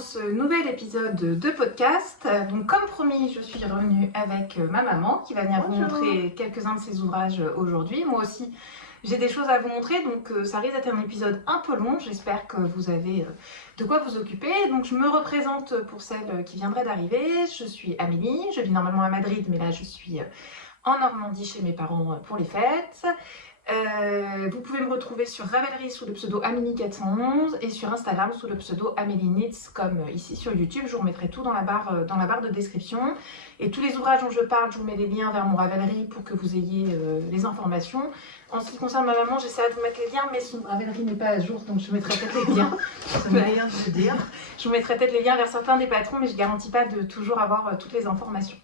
ce nouvel épisode de podcast. Donc comme promis, je suis revenue avec ma maman qui va venir vous montrer quelques-uns de ses ouvrages aujourd'hui. Moi aussi, j'ai des choses à vous montrer, donc ça risque d'être un épisode un peu long. J'espère que vous avez de quoi vous occuper. Donc je me représente pour celle qui viendrait d'arriver. Je suis Amélie, je vis normalement à Madrid, mais là je suis en Normandie chez mes parents pour les fêtes. Vous pouvez me retrouver sur Ravelry sous le pseudo Amélie411 et sur Instagram sous le pseudo Amélie Knits, comme ici sur YouTube. Je vous remettrai tout dans la barre de description. Et tous les ouvrages dont je parle, je vous mets les liens vers mon Ravelry pour que vous ayez les informations. En ce qui concerne ma maman, j'essaie de vous mettre les liens, mais son Ravelry n'est pas à jour, donc je vous mettrai peut-être les liens. Ça n'a rien de se dire. Je vous mettrai peut-être les liens vers certains des patrons, mais je ne garantis pas de toujours avoir toutes les informations.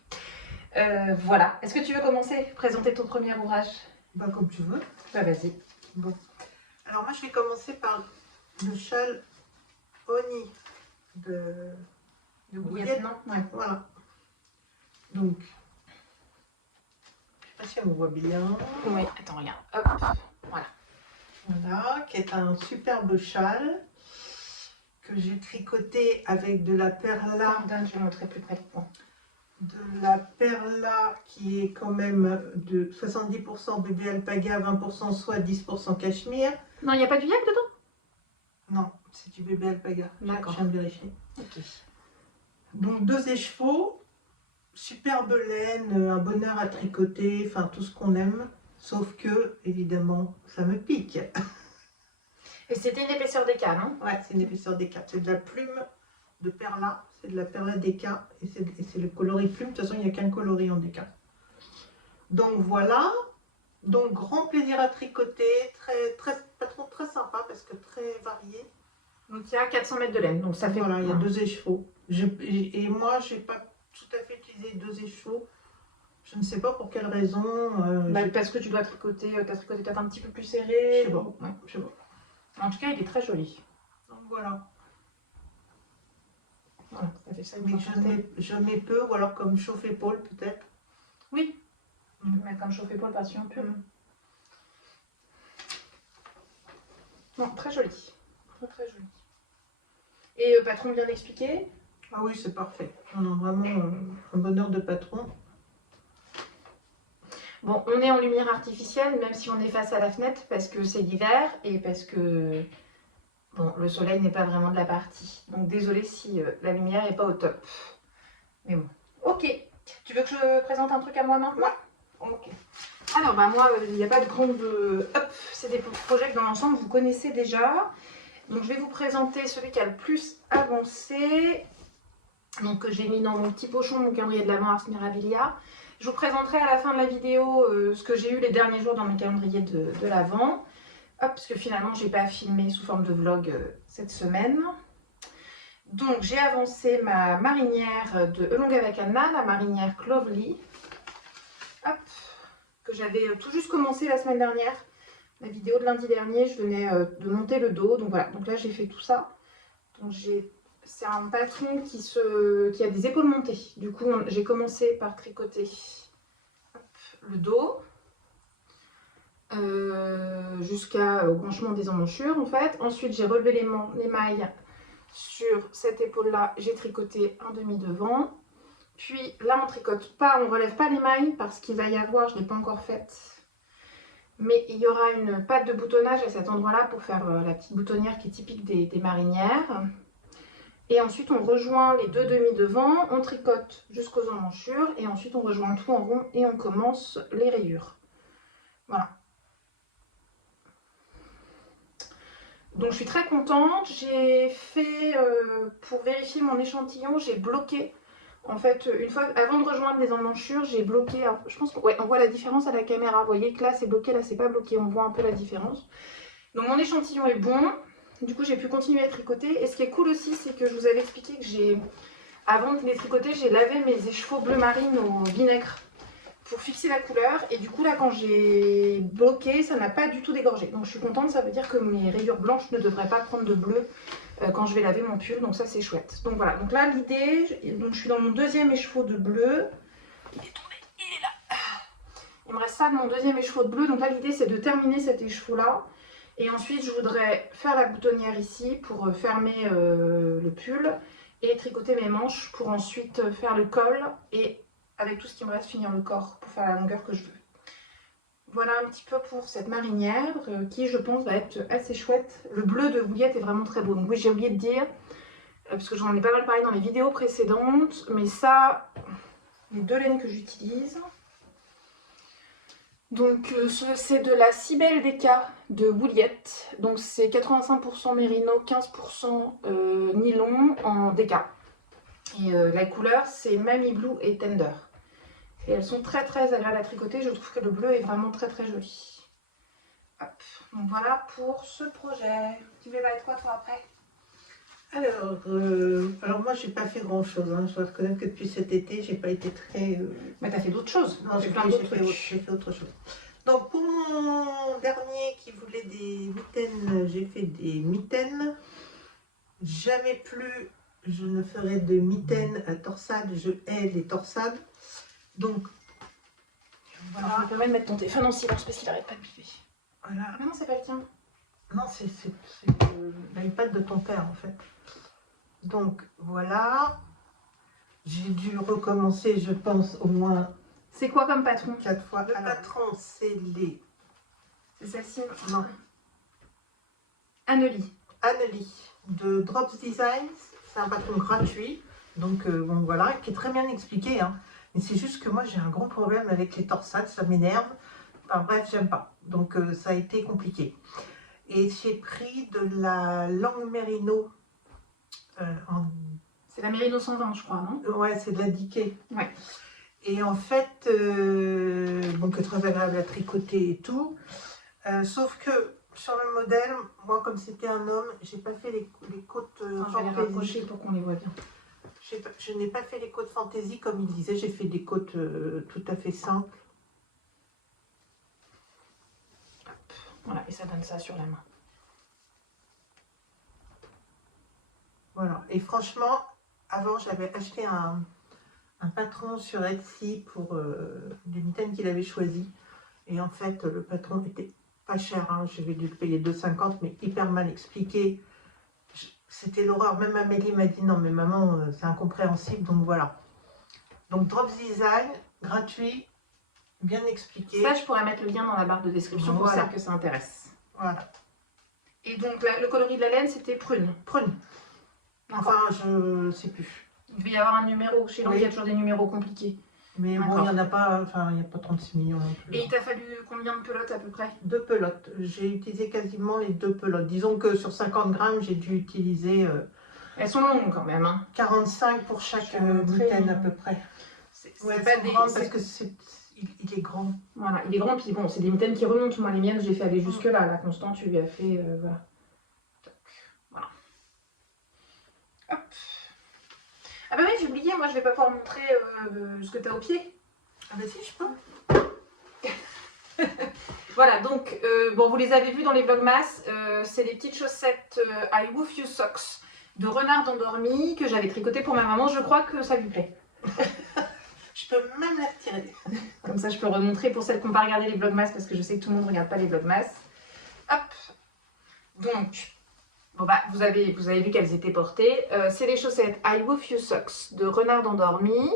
Voilà. Est-ce que tu veux commencer, présenter ton premier ouvrage? Bah, comme tu veux. Bah, vas-y. Bon. Alors moi je vais commencer par le châle Oni de Bouillette. Ouais. Voilà. Donc, je sais pas si on voit bien. Oui, attends, regarde. Hop, voilà. Voilà, qui est un superbe châle que j'ai tricoté avec de la perla. Donne, je vais montrer plus près. Bon. De la perla qui est quand même de 70% bébé alpaga, 20% soie, 10% cachemire. Non, il n'y a pas du yak dedans? Non, c'est du bébé alpaga. D'accord. Je viens de vérifier. Ok. Donc 2 écheveaux, superbe laine, un bonheur à tricoter, enfin tout ce qu'on aime. Sauf que, évidemment, ça me pique. Et c'était une épaisseur d'éca, non? Ouais, c'est une épaisseur d'éca. C'est de la plume de perla. C'est de la perla d'éca. Et c'est le coloris plume. De toute façon, il n'y a qu'un coloris en d'éca. Donc voilà. Donc grand plaisir à tricoter. Patron très sympa parce que très varié. Donc il y a 400 mètres de laine. Donc ça fait. Voilà, il y a 2 écheveaux. Et moi, j'ai pas tout à fait utilisé 2 écheveaux. Je ne sais pas pour quelle raison. Parce que tu dois tricoter, tu as tricoté peut-être un petit peu plus serré. Je sais pas. Ouais. Je sais pas. En tout cas, il est très joli. Donc voilà. Voilà, ça fait ça. Mais je mets peu, ou alors comme chauffe-épaule peut-être. Oui. Mais comme chauffe-épaule par-dessus un pull. Non, très joli. Très très joli. Et patron bien expliqué? Ah oui, c'est parfait. On a vraiment un bonheur de patron. Bon, on est en lumière artificielle, même si on est face à la fenêtre, parce que c'est l'hiver et parce que bon, le soleil n'est pas vraiment de la partie. Donc désolée si la lumière n'est pas au top. Mais bon. Ok. Tu veux que je présente un truc à moi maintenant? Ouais. Ok. Alors, bah moi, il n'y a pas de grande... Hop, c'est des projets que dans l'ensemble, vous connaissez déjà. Donc, je vais vous présenter celui qui a le plus avancé. Donc, j'ai mis dans mon petit pochon mon calendrier de l'Avent Ars Mirabilia. Je vous présenterai à la fin de la vidéo ce que j'ai eu les derniers jours dans mes calendriers de l'Avent. Hop, parce que finalement, je n'ai pas filmé sous forme de vlog cette semaine. Donc, j'ai avancé ma marinière de Elong avec Anna, la marinière Clovely. Hop, que j'avais tout juste commencé la semaine dernière. La vidéo de lundi dernier, je venais de monter le dos. Donc voilà, donc là, j'ai fait tout ça. Donc, c'est un patron qui a des épaules montées. Du coup, j'ai commencé par tricoter le dos jusqu'au branchement des emmanchures en fait. Ensuite, j'ai relevé les mailles sur cette épaule-là. J'ai tricoté un demi devant. Puis là, on tricote pas, on relève pas les mailles parce qu'il va y avoir, je ne l'ai pas encore faite, mais il y aura une patte de boutonnage à cet endroit-là pour faire la petite boutonnière qui est typique des marinières. Et ensuite, on rejoint les 2 demi devant, on tricote jusqu'aux emmanchures et ensuite on rejoint tout en rond et on commence les rayures. Voilà. Donc je suis très contente. J'ai fait, pour vérifier mon échantillon, j'ai bloqué. En fait, une fois, avant de rejoindre les emmanchures, j'ai bloqué. Alors, je pense qu'on voit la différence à la caméra. Vous voyez que là, c'est bloqué, là, c'est pas bloqué. On voit un peu la différence. Donc mon échantillon est bon. Du coup, j'ai pu continuer à tricoter. Et ce qui est cool aussi, c'est que je vous avais expliqué que avant de les tricoter, j'ai lavé mes écheveaux bleu marine au vinaigre pour fixer la couleur. Et du coup, là, quand j'ai bloqué, ça n'a pas du tout dégorgé. Donc, je suis contente. Ça veut dire que mes rayures blanches ne devraient pas prendre de bleu quand je vais laver mon pull. Donc, ça, c'est chouette. Donc, voilà. Donc là, l'idée... Donc, je suis dans mon 2e écheveau de bleu. Il est tombé. Il est là. Il me reste ça de mon 2e écheveau de bleu. Donc là, l'idée, c'est de terminer cet écheveau-là. Et ensuite, je voudrais faire la boutonnière ici pour fermer le pull. et tricoter mes manches pour ensuite faire le col et avec tout ce qui me reste finir le corps pour faire la longueur que je veux. Voilà un petit peu pour cette marinière qui je pense va être assez chouette. Le bleu de Wouliette est vraiment très beau. Donc oui, j'ai oublié de dire, parce que j'en ai pas mal parlé dans les vidéos précédentes, mais ça, les deux laines que j'utilise. Donc c'est de la Cybelle Deka de Wouliette. Donc c'est 85% mérino, 15% nylon en Deka. Et la couleur c'est Mamie Blue et Tender. Et elles sont très agréables à tricoter. Je trouve que le bleu est vraiment très joli. Hop. Donc voilà pour ce projet. Tu vas être quoi toi après? Alors moi j'ai pas fait grand chose, hein. Je dois reconnaître que depuis cet été j'ai pas été très... Mais t'as fait d'autres choses. Non, j'ai fait autre chose. Donc pour mon dernier qui voulait des mitaines, j'ai fait des mitaines. Jamais plus je ne ferai de mitaines à torsade, je hais les torsades. Donc voilà. Alors, je me permets de mettre ton téléphone en silence parce qu'il arrête pas de biper. Voilà. Ah non, c'est pas le tien. Non, c'est l'iPad de ton père en fait. Donc voilà, j'ai dû recommencer, je pense, au moins. C'est quoi comme patron? 4 fois. Le patron, c'est les. C'est celle-ci? Non. Anneli. Anneli de Drops Designs. C'est un patron gratuit. Donc bon voilà, qui est très bien expliqué. Hein. Mais c'est juste que moi j'ai un gros problème avec les torsades, ça m'énerve. Enfin bref, j'aime pas. Donc ça a été compliqué. Et j'ai pris de la langue mérino. C'est la Mérino 120, je crois, non? Ouais, c'est de la Dickey. Ouais. Et en fait, bon, que très agréable à tricoter et tout. Sauf que sur le modèle, moi, comme c'était un homme, j'ai pas fait les côtes je vais les rapprocher pour qu'on les voit bien. Je n'ai pas fait les côtes fantaisie comme il disait. J'ai fait des côtes tout à fait simples. Voilà, et ça donne ça sur la main. Voilà. Et franchement, avant, j'avais acheté un patron sur Etsy pour des mitaines qu'il avait choisi. Et en fait, le patron était pas cher. Hein. J'avais dû le payer 2,50, mais hyper mal expliqué. C'était l'horreur. Même Amélie m'a dit non, mais maman, c'est incompréhensible. Donc voilà. Donc Drops Design, gratuit, bien expliqué. Ça, je pourrais mettre le lien dans la barre de description pour celles que ça intéresse. Voilà. Et donc, le coloris de la laine, c'était prune. Prune. Enfin, je ne sais plus. Il devait y avoir un numéro. Chez nous, il y a toujours des numéros compliqués. Mais bon, il n'y en a pas, enfin, il n'y a pas 36 millions non plus. Et il t'a fallu combien de pelotes à peu près? 2 pelotes. J'ai utilisé quasiment les 2 pelotes. Disons que sur 50 grammes, j'ai dû utiliser... Elles sont longues quand même. Hein. 45 pour chaque mitaine à peu près. C'est pas des... parce que il est grand. Voilà, il est grand, puis bon, c'est des mitaines qui remontent. Moi, les miennes, j'ai fait aller jusque-là. La Constant, tu lui as fait... voilà. Voilà. Hop. Ah bah oui, j'ai oublié, moi je vais pas pouvoir montrer ce que tu as au pied. Ah bah si, je peux. Voilà, donc, bon, vous les avez vus dans les vlogmas, c'est des petites chaussettes I Woof You Socks de renard endormi que j'avais tricotées pour ma maman. Je crois que ça lui plaît. Je peux même la retirer. Comme ça, je peux remontrer pour celles qui n'ont pas regardé les vlogmas parce que je sais que tout le monde ne regarde pas les vlogmas. Hop. Donc... Bon bah, vous avez vu qu'elles étaient portées. C'est les chaussettes I Woof You Socks de renard endormi.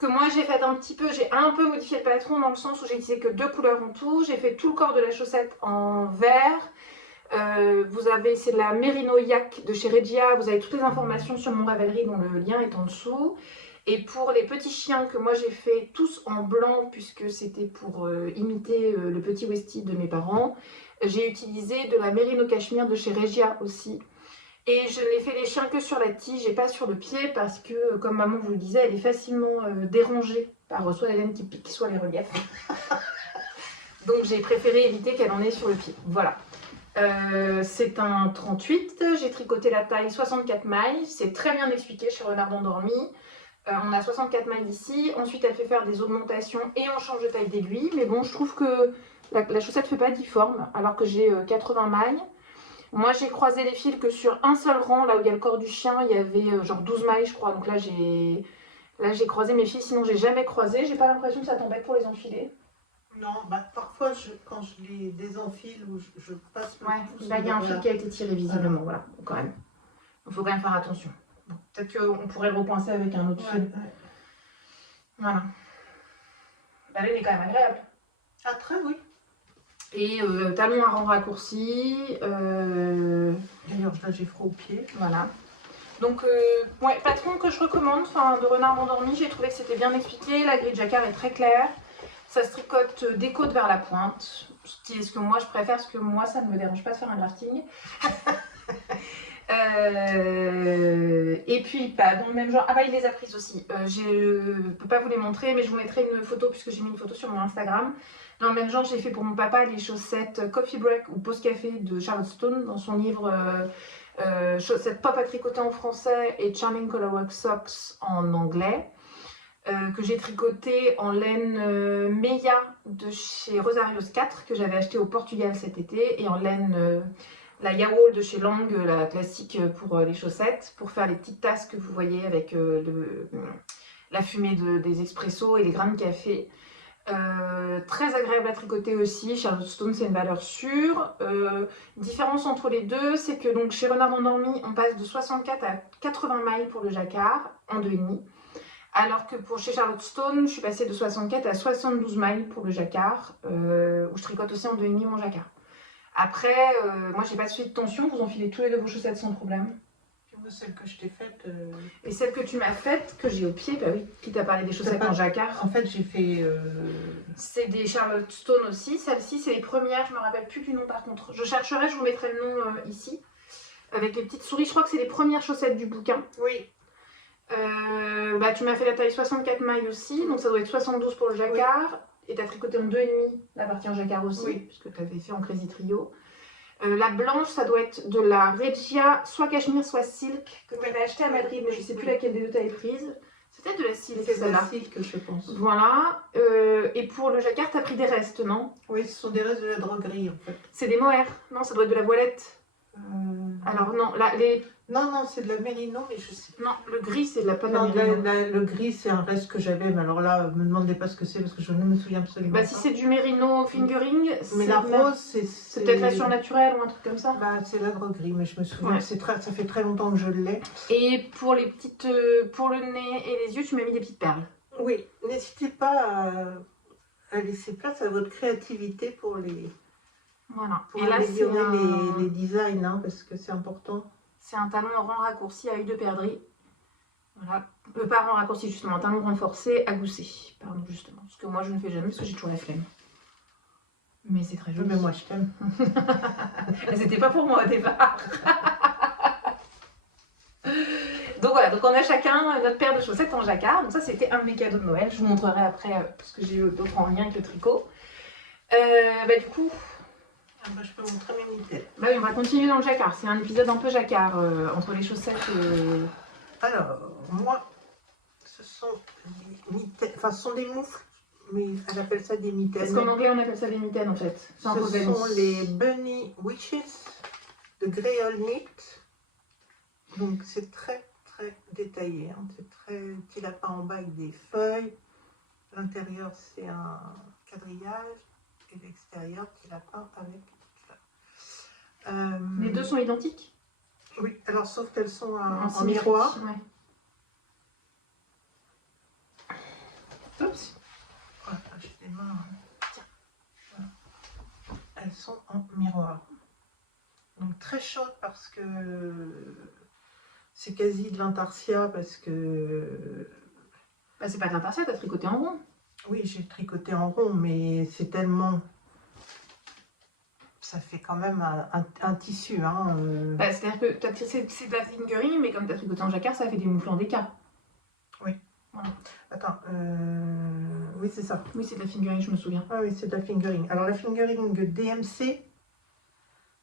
Que moi j'ai fait un petit peu, j'ai un peu modifié le patron dans le sens où j'ai utilisé que 2 couleurs en tout. J'ai fait tout le corps de la chaussette en vert. C'est de la Merino Yak de chez Regia. Vous avez toutes les informations sur mon Ravelry dont le lien est en dessous. Et pour les petits chiens que moi j'ai fait tous en blanc puisque c'était pour imiter le petit Westie de mes parents. J'ai utilisé de la Merino Cachemire de chez Regia aussi. Et je n'ai fait les chiens que sur la tige et pas sur le pied parce que, comme maman vous le disait, elle est facilement dérangée par soit la laine qui pique, soit les reliefs. Donc j'ai préféré éviter qu'elle en ait sur le pied. Voilà. C'est un 38. J'ai tricoté la taille 64 mailles. C'est très bien expliqué chez Renard Endormi. On a 64 mailles ici. Ensuite, elle fait faire des augmentations et on change de taille d'aiguille. Mais bon, je trouve que... La chaussette ne fait pas difforme alors que j'ai 80 mailles. Moi j'ai croisé les fils que sur un seul rang, là où il y a le corps du chien, il y avait genre 12 mailles je crois. Donc là j'ai croisé mes fils, sinon j'ai jamais croisé. J'ai pas l'impression que ça t'embête pour les enfiler. Non, bah parfois quand je les désenfile ou je passe le pouce. Là il y a un fil qui a été tiré visiblement, voilà, quand même. Il faut quand même faire attention. Peut-être qu'on pourrait le recoincer avec un autre fil. Voilà. La laine est quand même agréable. Ah, très oui. Et talon à rang raccourci. D'ailleurs, là, j'ai froid aux pieds. Voilà. Donc, ouais, patron que je recommande, de Renard Endormi, j'ai trouvé que c'était bien expliqué. La grille de jacquard est très claire. Ça se tricote des côtes vers la pointe. Ce qui est ce que moi je préfère, parce que moi ça ne me dérange pas de faire un drafting. Et puis pas dans le même genre. Ah bah il les a prises aussi. Je peux pas vous les montrer, mais je vous mettrai une photo puisque j'ai mis une photo sur mon Instagram. Dans le même genre, j'ai fait pour mon papa les chaussettes Coffee Break ou Pause Café de Charlotte Stone dans son livre chaussettes pop à tricoter en français et Charming Colorwork Socks en anglais. Que j'ai tricoté en laine Meia de chez Rosarios 4 que j'avais acheté au Portugal cet été et en laine la Yawool de chez Lang, la classique pour les chaussettes, pour faire les petites tasses que vous voyez avec la fumée des expressos et les grains de café. Très agréable à tricoter aussi. Charlotte Stone, c'est une valeur sûre. Différence entre les deux, c'est que donc chez Renard Endormi, on passe de 64 à 80 mailles pour le jacquard en 2,5. Alors que pour chez Charlotte Stone, je suis passée de 64 à 72 mailles pour le jacquard, où je tricote aussi en 2,5 mon jacquard. Après, moi j'ai pas de suivi de tension, vous enfilez tous les deux vos chaussettes sans problème. Celle que je t'ai faite. Et celle que tu m'as faite, que j'ai au pied, bah oui, qui t'a parlé des chaussettes en jacquard. En fait, j'ai fait. C'est des Charlotte Stone aussi. Celles-ci, c'est les premières, je me rappelle plus du nom par contre. Je chercherai, je vous mettrai le nom ici. Avec les petites souris, je crois que c'est les premières chaussettes du bouquin. Oui. Bah, tu m'as fait la taille 64 mailles aussi, donc ça doit être 72 pour le jacquard. Oui. Et tu as tricoté en 2,5 la partie en jacquard aussi, oui. Puisque tu avais fait en Crazy Trio. La blanche, ça doit être de la Regia, soit cachemire, soit silk, que tu avais acheté à Madrid, mais je ne sais plus laquelle des deux tu avais prise. C'était de la silk, c'est de la silk, je pense. Voilà. Et pour le jacquard, tu as pris des restes, non? Oui, ce sont des restes de la droguerie, en fait. C'est des mohair, non? Ça doit être de la voilette. Alors non, là, les... Non, c'est de la mérino, mais je sais. Non, le gris, c'est de la panne. Non, le gris, c'est un reste que j'avais, mais alors là, me demandez pas ce que c'est parce que je ne me souviens absolument pas. Si c'est du mérino fingering, mais la rose, c'est peut-être la surnaturelle ou un truc comme ça. C'est la droguerie, mais je me souviens, ça fait très longtemps que je l'ai. Et pour les petites, pour le nez et les yeux, tu m'as mis des petites perles. Oui, n'hésitez pas à laisser place à votre créativité pour les. Voilà. Pour améliorer les designs, hein, parce que c'est important. C'est un talon en rang raccourci à œil de perdrix. Voilà. Pas rang raccourci, justement, un talon renforcé à gousset. Pardon, justement. Ce que moi, je ne fais jamais parce que j'ai toujours la flemme. Mais c'est très joli. Mais moi, je t'aime. C'était pas pour moi au départ. Donc voilà, donc on a chacun notre paire de chaussettes en jacquard. Donc ça, c'était un de mes cadeaux de Noël. Je vous montrerai après, parce que j'ai eu d'autres en lien avec le tricot. Du coup... je peux montrer mes mitaines. Bah oui, on va continuer dans le jacquard. C'est un épisode un peu jacquard entre les chaussettes et... Alors, moi, ce sont des mitaines, enfin, ce sont des moufles, mais elle appelle ça des mitaines. Parce qu'en anglais, on appelle ça des mitaines en fait. Ce sont les Bunny Wishes de Greyhound Knit. Donc, c'est très, très détaillé. Hein. C'est très petit lapin en bas avec des feuilles. L'intérieur, c'est un quadrillage. Et l'extérieur, petit lapin avec les deux sont identiques? Oui, alors sauf qu'elles sont en miroir. Ouais. Oups. Voilà, j'ai les mains. Tiens. Voilà. Elles sont en miroir. Donc très chaudes parce que c'est quasi de l'intarsia parce que... c'est pas de l'intarsia, t'as tricoté en rond. Oui, j'ai tricoté en rond, mais c'est tellement... Ça fait quand même un tissu. Hein, c'est-à-dire que c'est de la fingering, mais comme tu as tricoté en jacquard, ça fait des moufles en déca. Oui. Voilà. Attends, oui, c'est ça. Oui, c'est de la fingering, je me souviens. Ah oui, c'est de la fingering. Alors, la fingering DMC, si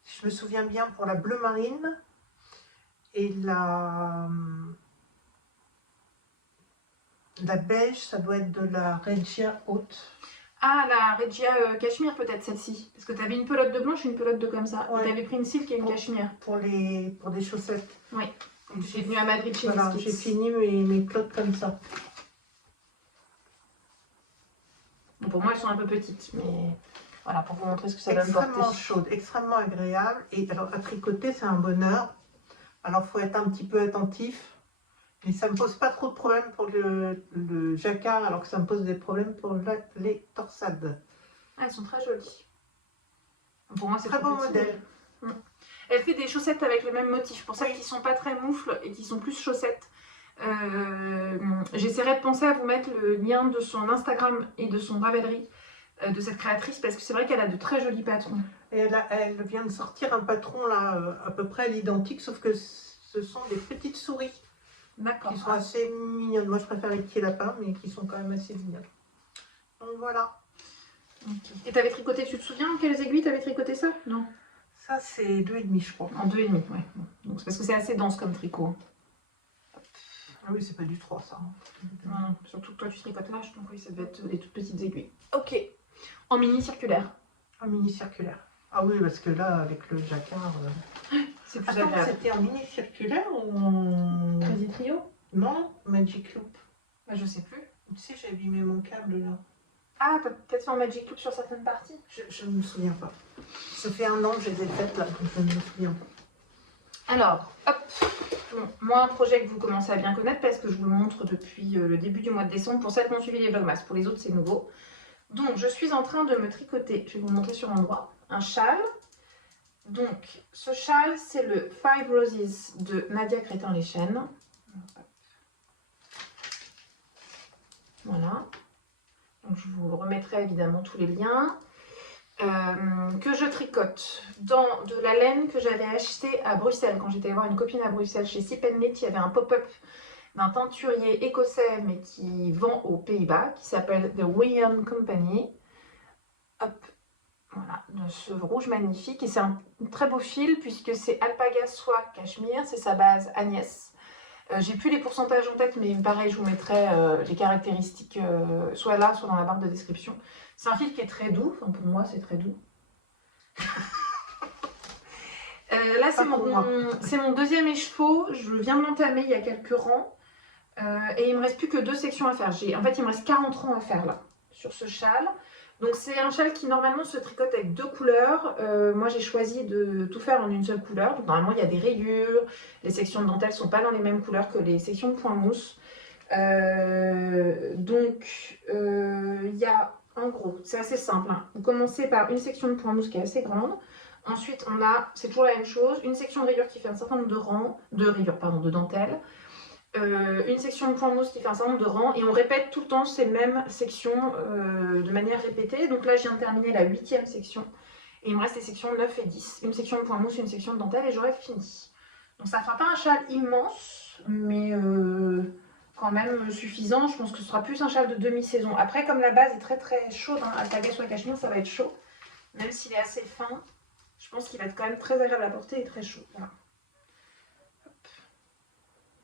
je me souviens bien, pour la bleu marine et la beige, ça doit être de la Regia haute. Ah, la Regia cachemire peut-être celle-ci. Parce que tu avais une pelote de blanche et une pelote de comme ça. Ouais. Tu avais pris une silk et une cachemire. Pour des chaussettes. Oui. J'ai venu à Madrid chez voilà, j'ai fini mes plots comme ça. Bon, pour moi, elles sont un peu petites. Mais voilà, pour vous montrer ce que ça donne porter. Extrêmement chaude, extrêmement agréable. Et alors, à tricoter, c'est un bonheur. Alors, il faut être un petit peu attentif. Et ça me pose pas trop de problèmes pour le jacquard, alors que ça me pose des problèmes pour les torsades. Ah, elles sont très jolies. Pour moi, c'est Très trop beau petit. modèle. Elle fait des chaussettes avec le même motif, pour ça Oui. qui sont pas très moufles et qui sont plus chaussettes. J'essaierai de penser à vous mettre le lien de son Instagram et de son Ravelry de cette créatrice, parce que c'est vrai qu'elle a de très jolis patrons. Et elle vient de sortir un patron là, à peu près à l'identique, sauf que ce sont des petites souris D'accord. qui sont assez mignonnes. Moi, je préfère les petits lapins, mais qui sont quand même assez mignonnes. Donc voilà. Okay. Et t'avais tricoté, tu te souviens en quelles aiguilles t'avais tricoté ça? Non. Ça, c'est 2,5, je crois. En 2,5, ouais. Donc c'est parce que c'est assez dense comme tricot. Ah oui, c'est pas du 3, ça. Non, surtout que toi tu tricotes large, donc oui, ça devait être des toutes petites aiguilles. Ok. En mini circulaire. En mini circulaire. Ah oui, parce que là, avec le jacquard... C'est plus Attends, agréable. c'était en mini circulaire ou en... Crazy Trio? Non, Magic Loop. Bah, je sais plus. Tu sais, j'ai abîmé mon câble là. Ah, t'as peut-être fait en Magic Loop sur certaines parties? Je ne me souviens pas. Ça fait 1 an que je les ai faites là, donc je ne me souviens pas. Alors, hop. Bon, moi, un projet que vous commencez à bien connaître parce que je vous le montre depuis le début du mois de décembre. Pour celles qui ont suivi les Vlogmas, pour les autres, c'est nouveau. Donc, je suis en train de me tricoter, je vais vous montrer sur l'endroit, un châle. Donc, ce châle, c'est le Five Roses de Nadia Crétin-Léchène. Voilà. Donc, je vous remettrai évidemment tous les liens. Que je tricote dans de la laine que j'avais achetée à Bruxelles. Quand j'étais voir une copine à Bruxelles chez Sip & Knit, il y avait un pop-up d'un teinturier écossais, mais qui vend aux Pays-Bas, qui s'appelle The William Company. Hop, voilà, de ce rouge magnifique. Et c'est un très beau fil, puisque c'est alpaga soie cachemire, c'est sa base Agnès. J'ai plus les pourcentages en tête, mais pareil, je vous mettrai les caractéristiques soit là, soit dans la barre de description. C'est un fil qui est très doux, enfin pour moi c'est très doux. Là c'est mon deuxième écheveau, je viens de l'entamer il y a quelques rangs. Et il me reste plus que 2 sections à faire. En fait il me reste 40 rangs à faire là, sur ce châle. Donc c'est un châle qui normalement se tricote avec 2 couleurs. Moi j'ai choisi de tout faire en une seule couleur. Donc normalement il y a des rayures, les sections de dentelle ne sont pas dans les mêmes couleurs que les sections de point mousse. Il y a, en gros, c'est assez simple. Hein. Vous commencez par une section de point mousse qui est assez grande. Ensuite on a, c'est toujours la même chose, une section de rayures qui fait un certain nombre de rangs, de dentelle. Une section de point mousse qui fait un certain nombre de rangs et on répète tout le temps ces mêmes sections de manière répétée. Donc là je viens de terminer la 8e section et il me reste les sections 9 et 10. Une section de point mousse, une section de dentelle et j'aurai fini. Donc ça ne fera pas un châle immense mais quand même suffisant. Je pense que ce sera plus un châle de demi-saison. Après comme la base est très très chaude, hein, alpaga soie cachemire, ça va être chaud. Même s'il est assez fin, je pense qu'il va être quand même très agréable à porter et très chaud. Voilà.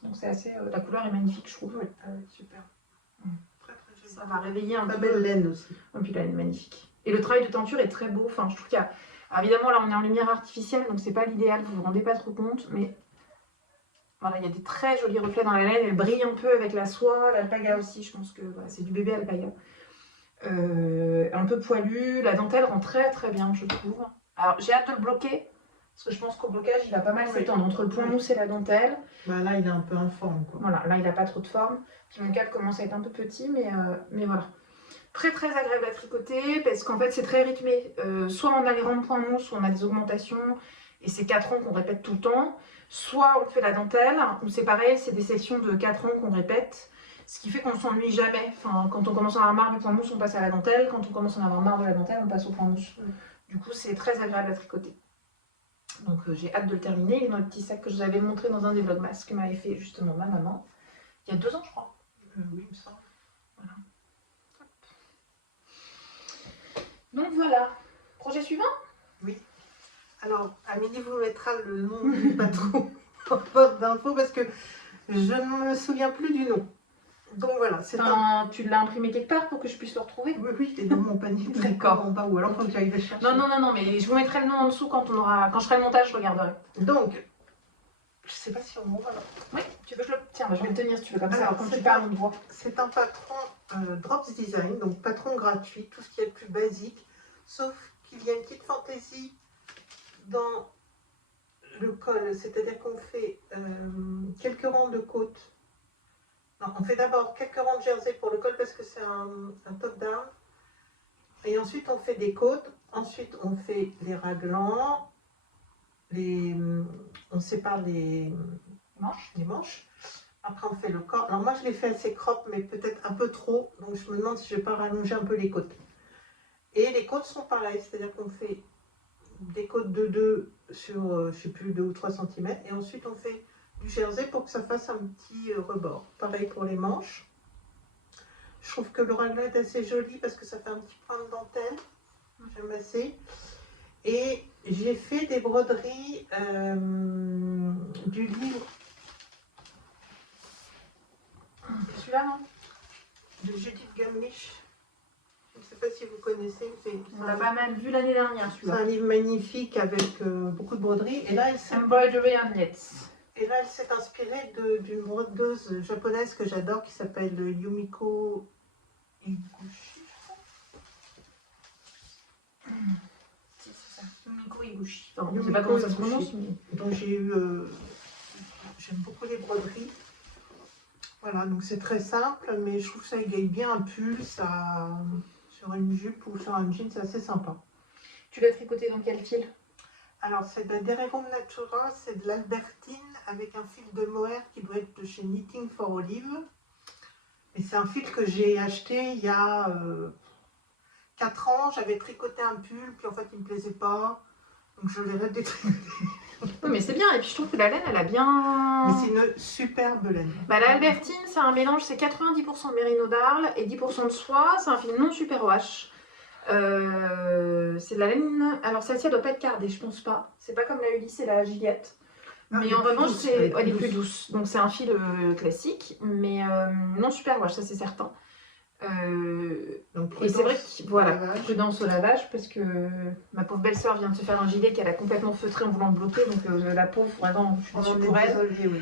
Donc c'est assez, la couleur est magnifique, je trouve. Oui, super. Très très joli. Ça va réveiller un peu. peu. Belle laine aussi. Et puis la laine est magnifique. Et le travail de teinture est très beau. Enfin, je trouve qu'il y a. Alors, évidemment, là, on est en lumière artificielle, donc c'est pas l'idéal, vous vous rendez pas trop compte, mais voilà, il y a des très jolis reflets dans la laine. Elle brille un peu avec la soie, l'alpaga aussi. Je pense que voilà, c'est du bébé alpaga. Un peu poilu. La dentelle rend très très bien, je trouve. Alors, j'ai hâte de le bloquer. Parce que je pense qu'au blocage, il va pas mal s'étendre entre le point mousse et la dentelle. Bah là, il est un peu informe, quoi. Voilà, là, il n'a pas trop de forme. Puis mon câble commence à être un peu petit, mais voilà. Très très agréable à tricoter parce qu'en fait, c'est très rythmé. Soit on a les rangs de point mousse, où on a des augmentations, et c'est 4 rangs qu'on répète tout le temps. Soit on fait la dentelle, où c'est pareil, c'est des sections de 4 rangs qu'on répète. Ce qui fait qu'on ne s'ennuie jamais. Enfin, quand on commence à en avoir marre du point mousse, on passe à la dentelle. Quand on commence à en avoir marre de la dentelle, on passe au point mousse. Du coup, c'est très agréable à tricoter. Donc j'ai hâte de le terminer. Il est dans le petit sac que je vous avais montré dans un des vlogmas que m'avait fait justement ma maman. Il y a 2 ans, je crois. Oui, il me semble. Voilà. Donc voilà. Projet suivant? Oui. Alors, Amélie vous mettra le nom du patron en barre d'infos parce que je ne me souviens plus du nom. Donc voilà, c'est un... Tu l'as imprimé quelque part pour que je puisse le retrouver? Oui, oui, il est dans mon panier. D'accord. En bas, ou alors il faut que j'aille le chercher. Non, mais je vous mettrai le nom en dessous quand je ferai le montage, je regarderai. Donc, je sais pas si on voit là. Oui, tu veux que je le... Tiens, je vais le tenir si tu veux, comme ça, Alors, quand tu parles, on te voit. C'est un patron Drops Design, donc patron gratuit, tout ce qui est le plus basique, sauf qu'il y a une petite fantaisie dans le col, c'est-à-dire qu'on fait quelques rangs de côtes Alors, on fait d'abord quelques rangs de jersey pour le col parce que c'est un top-down. Et ensuite, on fait des côtes. Ensuite, on fait les raglans. On sépare les manches. Après, on fait le corps. Alors, moi, je l'ai fait assez crop, mais peut-être un peu trop. Donc, je me demande si je ne vais pas rallonger un peu les côtes. Et les côtes sont pareilles. C'est-à-dire qu'on fait des côtes de 2 sur, je ne sais plus, 2 ou 3 cm. Et ensuite, on fait du jersey pour que ça fasse un petit rebord. Pareil pour les manches. Je trouve que le raglan est assez joli parce que ça fait un petit point de dentelle. J'aime assez. Et j'ai fait des broderies du livre. Celui-là, non? De Judith Gamlich. Je ne sais pas si vous connaissez. On l'a pas mal vu l'année dernière, C'est celui-là. un livre magnifique avec beaucoup de broderies. Et là, Embroidery and Knits. elle s'est inspirée d'une brodeuse japonaise que j'adore qui s'appelle Yumiko Higuchi. Si, c'est ça. Yumiko Higuchi. Enfin, je ne sais pas comment ça se prononce, mais... Donc j'ai eu... j'aime beaucoup les broderies. Voilà, donc c'est très simple, mais je trouve que ça égaye bien un pull, ça, sur une jupe ou sur un jean, c'est assez sympa. Tu l'as tricoté dans quel fil? Alors c'est de la Deregum Natura, c'est de l'Albertine avec un fil de mohair qui doit être de chez Knitting for Olive. Et c'est un fil que j'ai acheté il y a 4 ans, j'avais tricoté un pull, puis en fait il ne me plaisait pas, donc je l'ai redétricoté. Oui, mais c'est bien, et puis je trouve que la laine, elle a bien... Mais c'est une superbe laine. Bah, l'Albertine, c'est un mélange, c'est 90% de mérino d'Arles et 10% de soie, c'est un fil non superwash. C'est de la laine, alors celle-ci elle doit pas être cardée, je pense pas. C'est pas comme la Ulysse et la Gillette. Mais en revanche, elle est plus douce. Donc c'est un fil classique, mais non superwash, ça c'est certain. Et c'est vrai que voilà, prudence au lavage parce que ma pauvre belle-sœur vient de se faire un gilet qu'elle a complètement feutré en voulant le bloquer, donc la pauvre, vraiment, je suis déçue pour elle. Désolée, oui.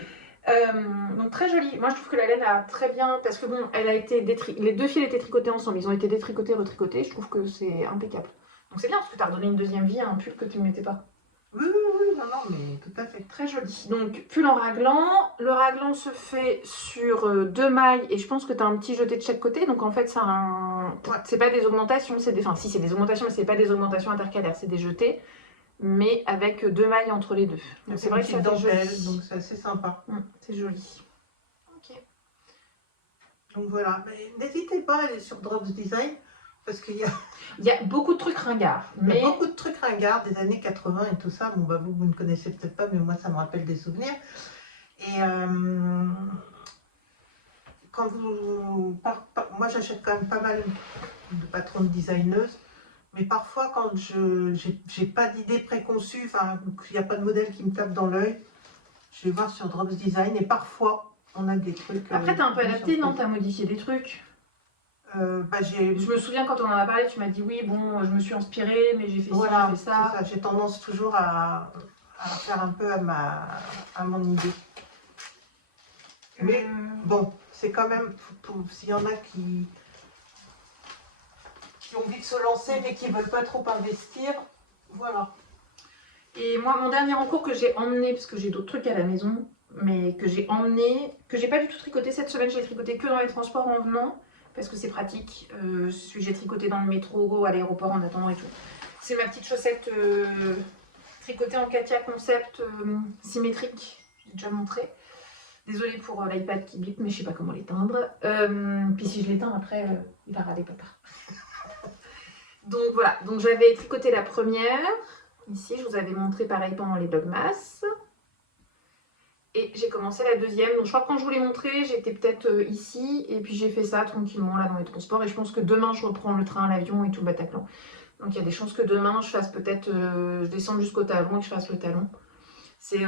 Donc très jolie. Moi je trouve que la laine a très bien, parce que bon, elle a été les deux fils étaient tricotés ensemble, ils ont été détricotés, retricotés. Je trouve que c'est impeccable. Donc c'est bien parce que tu as redonné une deuxième vie à un pull que tu ne mettais pas. Oui, non, mais tout à fait. Très joli. Donc pull en raglan. Le raglan se fait sur 2 mailles et je pense que tu as un petit jeté de chaque côté. Donc en fait, c'est pas des augmentations, c'est des... Enfin si, c'est des augmentations, mais c'est pas des augmentations intercalaires, c'est des jetés. Mais avec 2 mailles entre les deux. Donc c'est vrai que c'est dentelle, donc c'est assez sympa. C'est joli. Ok. Donc voilà, n'hésitez pas à aller sur Drops Design parce qu'il y a beaucoup de trucs ringards. Mais... beaucoup de trucs ringards des années 80 et tout ça. Bon, bah, vous ne connaissez peut-être pas, mais moi ça me rappelle des souvenirs. Et quand moi j'achète quand même pas mal de patrons de designeuses. Mais parfois, quand je n'ai pas d'idée préconçue, enfin, qu'il n'y a pas de modèle qui me tape dans l'œil, je vais voir sur Drops Design et parfois, on a des trucs... Après, tu as un peu adapté, non? Tu as modifié des trucs. Je me souviens quand on en a parlé, tu m'as dit oui, bon, je me suis inspirée, mais j'ai fait voilà, ci, j'ai fait ça. J'ai tendance toujours à faire un peu à mon idée. Mais bon, c'est quand même, s'il y en a qui ont envie de se lancer mais qui ne veulent pas trop investir, voilà. Et moi, mon dernier encours que j'ai emmené, parce que j'ai d'autres trucs à la maison, mais que j'ai emmené, que j'ai pas du tout tricoté cette semaine, j'ai tricoté que dans les transports en venant, parce que c'est pratique. Celui que j'ai tricoté dans le métro, à l'aéroport en attendant et tout. C'est ma petite chaussette tricotée en Katia Concept symétrique, j'ai déjà montré. Désolée pour l'iPad qui bip, mais je sais pas comment l'éteindre. Puis si je l'éteins après, il va râler papa. Donc voilà, donc j'avais tricoté la première. Ici, je vous avais montré pareil pendant les Dogmas. Et j'ai commencé la deuxième. Donc je crois que quand je vous l'ai montré, j'étais peut-être ici. Et puis j'ai fait ça tranquillement là dans les transports. Et je pense que demain, je reprends le train, l'avion et tout le Bataclan. Donc il y a des chances que demain, je fasse peut-être... je descende jusqu'au talon et que je fasse le talon. C'est...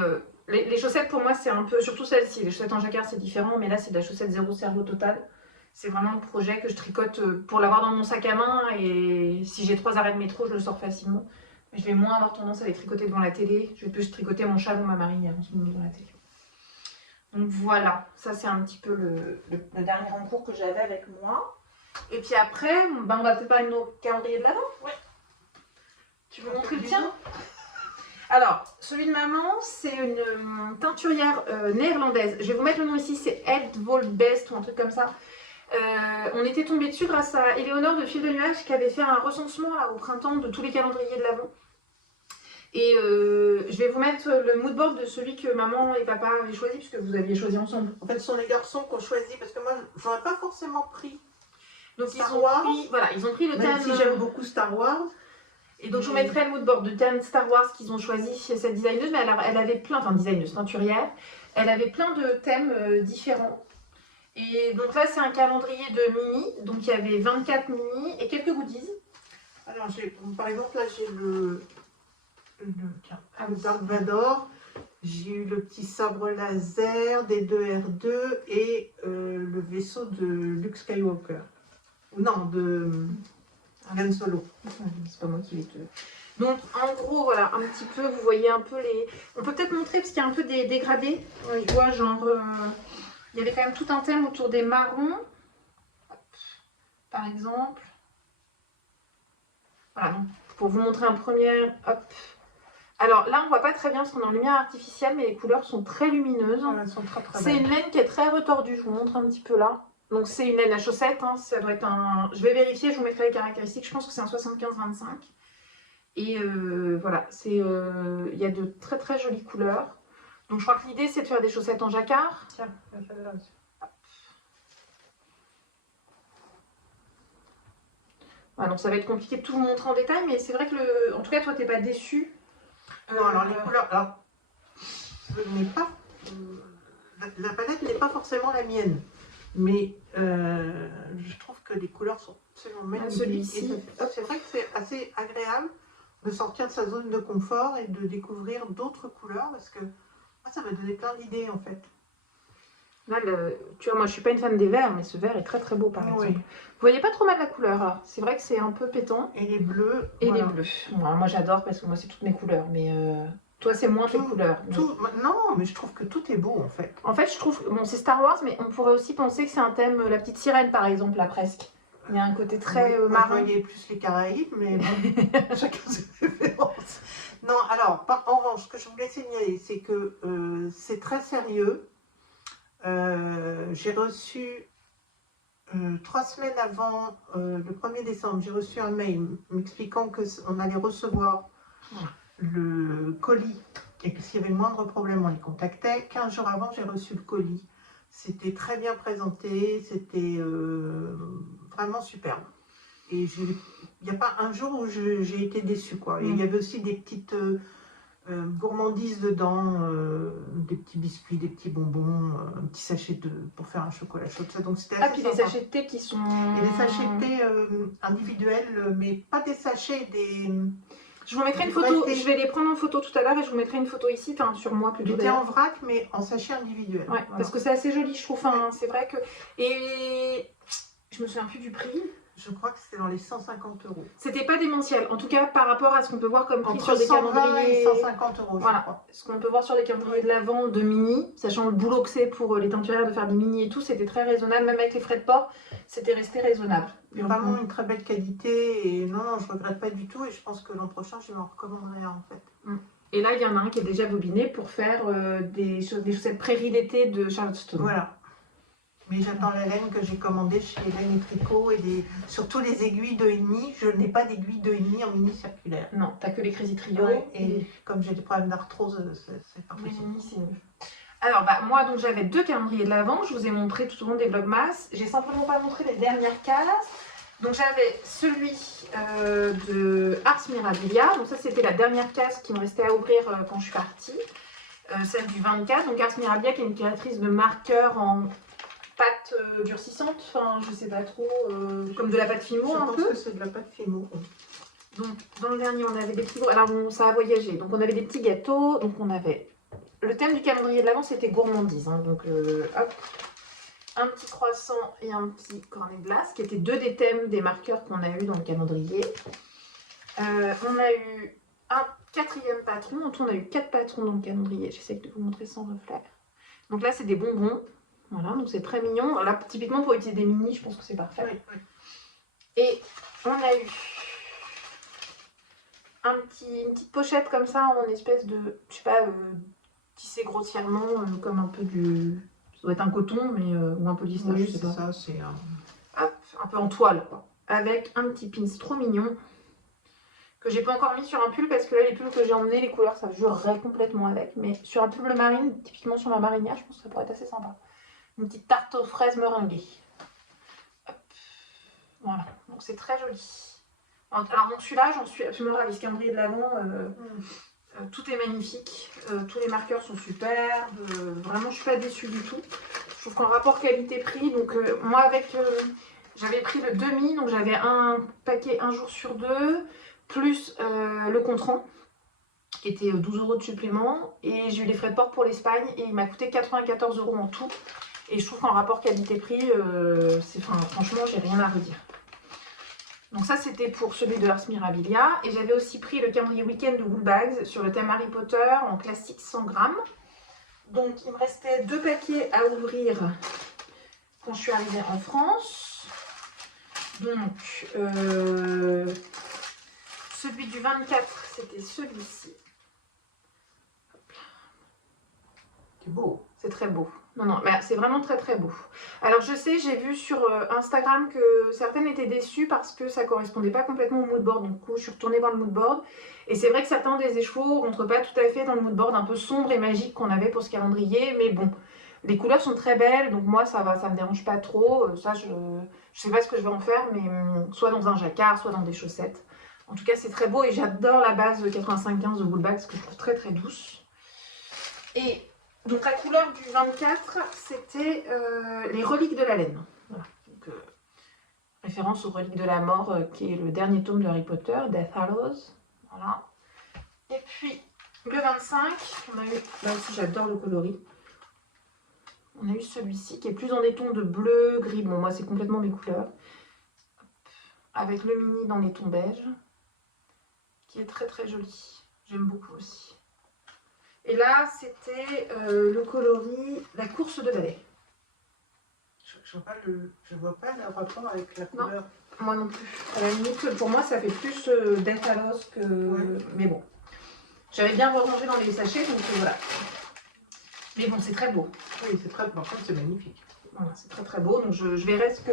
les chaussettes pour moi, c'est un peu... Surtout celle-ci. Les chaussettes en jacquard, c'est différent. Mais là, c'est de la chaussette zéro cerveau total. C'est vraiment le projet que je tricote pour l'avoir dans mon sac à main. Et si j'ai 3 arrêts de métro, je le sors facilement. Je vais moins avoir tendance à les tricoter devant la télé. Je vais plus tricoter mon châle ou ma marinière en ce moment devant la télé. Donc voilà, ça c'est un petit peu le dernier encours que j'avais avec moi. Et puis après, ben on va peut-être parler de nos calendriers de l'Avent. Ouais. Tu veux montrer le tien? Alors, celui de maman, c'est une teinturière néerlandaise. Je vais vous mettre le nom ici, c'est Edvold Best ou un truc comme ça. On était tombé dessus grâce à Éléonore de Fil de Nuage qui avait fait un recensement là, au printemps de tous les calendriers de l'Avent. Et je vais vous mettre le moodboard de celui que maman et papa avaient choisi, puisque vous aviez choisi ensemble. En fait, ce sont les garçons qui ont choisi, parce que moi, j'aurais pas forcément pris Donc Star Wars. Ils ont pris le Même thème. si j'aime beaucoup Star Wars. Et donc je vous mettrai le moodboard de thème Star Wars qu'ils ont choisi chez cette designeuse, mais elle avait plein, enfin designeuse, teinturière, elle avait plein de thèmes différents. Et donc là c'est un calendrier de mini, donc il y avait 24 mini et quelques goodies. Alors, par exemple, là, j'ai le Dark Vador, j'ai eu le petit sabre laser des 2R2 et le vaisseau de Luke Skywalker. Non, de Han Solo. C'est pas moi qui vais te... Donc en gros, voilà, un petit peu, vous voyez un peu les... On peut peut-être montrer parce qu'il y a un peu des dégradés. Je vois genre... il y avait quand même tout un thème autour des marrons. Hop, par exemple. Voilà, donc, pour vous montrer un premier... Hop. Alors là, on voit pas très bien parce qu'on est en lumière artificielle, mais les couleurs sont très lumineuses. Ah, elles sont très très C'est belles. une laine qui est très retordue, je vous montre un petit peu là. Donc c'est une laine à chaussettes, hein, ça doit être un... Je vais vérifier, je vous mettrai les caractéristiques, je pense que c'est un 75-25. Et voilà, il y a de très très jolies couleurs. Donc je crois que l'idée c'est de faire des chaussettes en jacquard. Tiens, celle-là aussi. Voilà, donc ça va être compliqué de tout vous montrer en détail, mais c'est vrai que, en tout cas toi t'es pas déçu. Non, alors les couleurs, alors, je n'ai pas, la palette n'est pas forcément la mienne, mais je trouve que les couleurs sont absolument magnifiques. Celui-ci. Et c'est vrai que c'est assez agréable de sortir de sa zone de confort et de découvrir d'autres couleurs, parce que moi, ça m'a donné plein d'idées en fait. Là, tu vois, moi je suis pas une fan des verts, mais ce vert est très très beau par exemple. Oui. Vous voyez pas trop mal la couleur, hein. C'est vrai que c'est un peu pétant. Et les bleus. Et voilà. les bleus. Moi j'adore parce que moi c'est toutes mes couleurs, mais toi c'est moins tes couleurs. Mais... Non, mais je trouve que tout est beau en fait. En fait je trouve, bon c'est Star Wars, mais on pourrait aussi penser que c'est un thème, la petite sirène par exemple, là presque. Il y a un côté très Oui, moi, marin. je voyais plus les Caraïbes, mais bon, chacun ses préférences. Non, alors, en revanche, ce que je voulais signaler, c'est que c'est très sérieux. J'ai reçu, 3 semaines avant le 1er décembre, j'ai reçu un mail m'expliquant qu'on allait recevoir le colis et que s'il y avait le moindre problème, on les contactait. 15 jours avant, j'ai reçu le colis. C'était très bien présenté, c'était vraiment superbe. Et il n'y a pas un jour où j'ai été déçue, quoi. Et il y avait aussi des petites gourmandises dedans, des petits biscuits, des petits bonbons, un petit sachet pour faire un chocolat chaud, tout ça. Donc c'était assez puis les sympa. sachets de thé qui sont... Et des sachets de thé individuels, mais pas des sachets, des... Je vous mettrai une photo, je vais les prendre en photo tout à l'heure et je vous mettrai une photo ici, enfin sur moi plutôt. Du thé en vrac, mais en sachet individuel. Ouais, voilà. parce que c'est assez joli, je trouve. Enfin, c'est vrai que... Et je me souviens plus du prix. Je crois que c'était dans les 150 €. C'était pas démentiel, en tout cas par rapport à ce qu'on peut voir comme prix Entre sur des 120 calendriers. et 150 €, Voilà. je crois. Ce qu'on peut voir sur des calendriers de l'Avent de mini, sachant le boulot que c'est pour les teinturières de faire des mini et tout, c'était très raisonnable, même avec les frais de port, c'était resté raisonnable. Vraiment une très belle qualité et non, je regrette pas du tout et je pense que l'an prochain, je m'en recommanderai un en fait. Et là, il y en a un qui est déjà bobiné pour faire des chaussettes prairie d'été de Charlottetown. Voilà. Mais j'attends la laine que j'ai commandée chez Laine et Tricot et surtout les aiguilles 2,5. Je n'ai pas d'aiguilles 2,5 en mini circulaire. Non, t'as que les Crazy Trio. Ouais, et comme j'ai des problèmes d'arthrose, c'est pas Les possible. mini, c'est mieux. Alors, bah, moi, donc j'avais 2 calendriers de l'Avent. Je vous ai montré tout au long des vlogmas. J'ai simplement pas montré les dernières cases. Donc, j'avais celui de Ars Mirabilia. Donc, ça, c'était la dernière case qui me restait à ouvrir quand je suis partie. Celle du 24. Donc, Ars Mirabilia, qui est une créatrice de marqueurs en pâte durcissante. Enfin, je sais pas trop. Comme de la pâte Fimo, Je un pense peu. que c'est de la pâte Fimo. Donc, dans le dernier, on avait des petits... Alors, bon, ça a voyagé. Donc, on avait des petits gâteaux. Donc, on avait... Le thème du calendrier de l'Avent, c'était gourmandise. Hein. Donc, hop, un petit croissant et un petit cornet de glace, qui étaient 2 des thèmes des marqueurs qu'on a eu dans le calendrier. On a eu un 4e patron. En tout, on a eu 4 patrons dans le calendrier. J'essaie de vous montrer sans reflet. Donc là, c'est des bonbons. Voilà, donc c'est très mignon. Là, typiquement, pour utiliser des mini, je pense que c'est parfait. Oui, oui. Et on a eu une petite pochette comme ça en espèce de, je sais pas, tissé grossièrement, comme un peu du... Ça doit être un coton, mais ou un polyester, Oui, je sais c'est pas. ça, c'est Hop, un peu en toile, quoi. Avec un petit pins trop mignon, que j'ai pas encore mis sur un pull, parce que là, les pulls que j'ai emmenés, les couleurs, ça jurerait complètement avec. Mais sur un pull bleu marine, typiquement sur ma marinière, je pense que ça pourrait être assez sympa. Une petite tarte aux fraises meringuée. Hop. Voilà, donc c'est très joli. Alors bon, celui-là, j'en suis absolument ravie. Ce calendrier de l'Avent, tout est magnifique. Tous les marqueurs sont superbes. Vraiment, je suis pas déçue du tout. Je trouve qu'en rapport qualité-prix, donc moi avec... j'avais pris le demi, donc j'avais un paquet un jour sur deux, plus le Contran, qui était 12 € de supplément. Et j'ai eu les frais de port pour l'Espagne, et il m'a coûté 94 € en tout. Et je trouve qu'en rapport qualité-prix, franchement, j'ai rien à redire. Donc ça, c'était pour celui de Ars Mirabilia. Et j'avais aussi pris le calendrier week-end de Woolbags sur le thème Harry Potter en classique 100 grammes. Donc il me restait 2 paquets à ouvrir quand je suis arrivée en France. Donc celui du 24, c'était celui-ci. c'est beau. C'est très beau. Non, mais c'est vraiment très très beau. Alors je sais, j'ai vu sur Instagram que certaines étaient déçues parce que ça correspondait pas complètement au mood board. Donc du coup, je suis retournée voir le mood board. Et c'est vrai que certains des échevaux rentrent pas tout à fait dans le mood board un peu sombre et magique qu'on avait pour ce calendrier. Mais bon, les couleurs sont très belles, donc moi ça va, ça me dérange pas trop. Ça, je sais pas ce que je vais en faire, mais soit dans un jacquard, soit dans des chaussettes. En tout cas, c'est très beau et j'adore la base 85-15 de Woolbags que je trouve très très douce. Et donc la couleur du 24, c'était les reliques de la laine. Voilà. Donc, référence aux reliques de la mort, qui est le dernier tome de Harry Potter, Death Hallows. Voilà. Et puis le 25, on a eu, là aussi j'adore le coloris. On a eu celui-ci qui est plus dans des tons de bleu, gris. Bon, moi c'est complètement mes couleurs. Avec le mini dans les tons beige, qui est très très joli. J'aime beaucoup aussi. Et là, c'était le coloris, la course de balai. Je vois pas le rapport avec la couleur. Non, moi non plus. À la limite, pour moi, ça fait plus Death Hallows que... Ouais. Mais bon. J'avais bien rangé dans les sachets, donc voilà. Mais bon, c'est très beau. Oui, c'est très beau. Par contre, c'est magnifique. Voilà, c'est très très beau. Donc je verrai ce que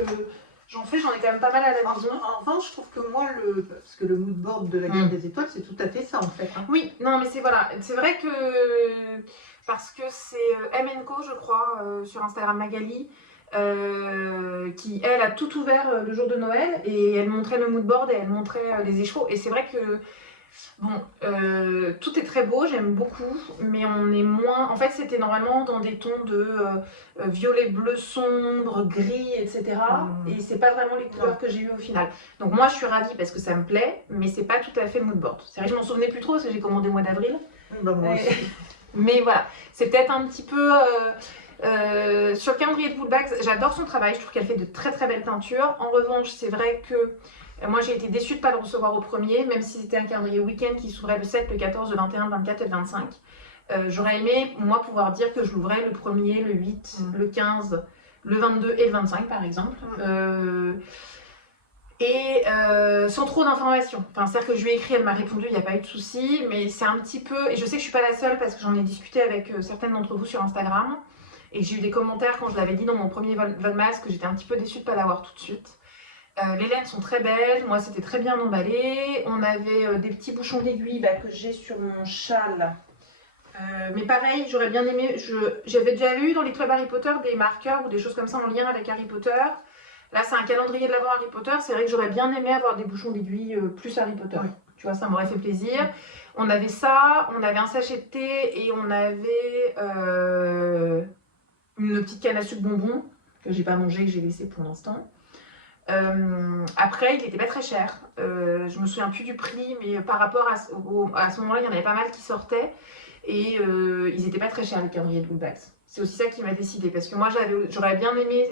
j'en fais. J'en ai quand même pas mal à la maison. En revanche, je trouve que moi, parce que le mood board de la Guerre des Étoiles, c'est tout à fait ça, en fait. Hein. Oui, non, mais c'est voilà. C'est vrai que... Parce que c'est M&Co, je crois, sur Instagram, Magali, qui, elle, a tout ouvert le jour de Noël. Et elle montrait le mood board et elle montrait les échevaux. Et c'est vrai que... Bon, tout est très beau, j'aime beaucoup, mais on est moins... En fait, c'était normalement dans des tons de violet, bleu sombre, gris, etc. Et c'est pas vraiment les couleurs que j'ai eues au final. Donc moi, je suis ravie parce que ça me plaît, mais c'est pas tout à fait le mood board. C'est vrai que je m'en souvenais plus trop parce que j'ai commandé au mois d'avril. Bah, moi aussi. Mais voilà, c'est peut-être un petit peu... sur le calendrier de Woolbags, j'adore son travail, je trouve qu'elle fait de très très belles teintures. En revanche, c'est vrai que moi j'ai été déçue de ne pas le recevoir au premier, même si c'était un calendrier week-end qui s'ouvrait le 7, le 14, le 21, le 24 et le 25. J'aurais aimé, moi, pouvoir dire que je l'ouvrais le 1er, le 8, le 15, le 22 et le 25 par exemple. Sans trop d'informations. Enfin, c'est-à-dire que je lui ai écrit, elle m'a répondu, il n'y a pas eu de souci, mais c'est un petit peu... Et je sais que je ne suis pas la seule parce que j'en ai discuté avec certaines d'entre vous sur Instagram. Et j'ai eu des commentaires quand je l'avais dit dans mon premier Volmas que j'étais un petit peu déçue de ne pas l'avoir tout de suite. Les laines sont très belles, moi c'était très bien emballé. On avait des petits bouchons d'aiguille que j'ai sur mon châle. Mais pareil, j'aurais bien aimé... J'avais déjà eu dans les clubs Harry Potter des marqueurs ou des choses comme ça en lien avec Harry Potter. Là, c'est un calendrier de l'Avent Harry Potter. C'est vrai que j'aurais bien aimé avoir des bouchons d'aiguille plus Harry Potter. Oui. Tu vois, ça m'aurait fait plaisir. On avait ça, on avait un sachet de thé et on avait une petite canne à sucre bonbon que j'ai pas mangé, que j'ai laissé pour l'instant. Après, il n'était pas très cher. Je me souviens plus du prix, mais par rapport à ce moment-là, il y en avait pas mal qui sortaient. Et ils n'étaient pas très chers, les calendriers de Woolbags. C'est aussi ça qui m'a décidé. Parce que moi, j'aurais bien aimé...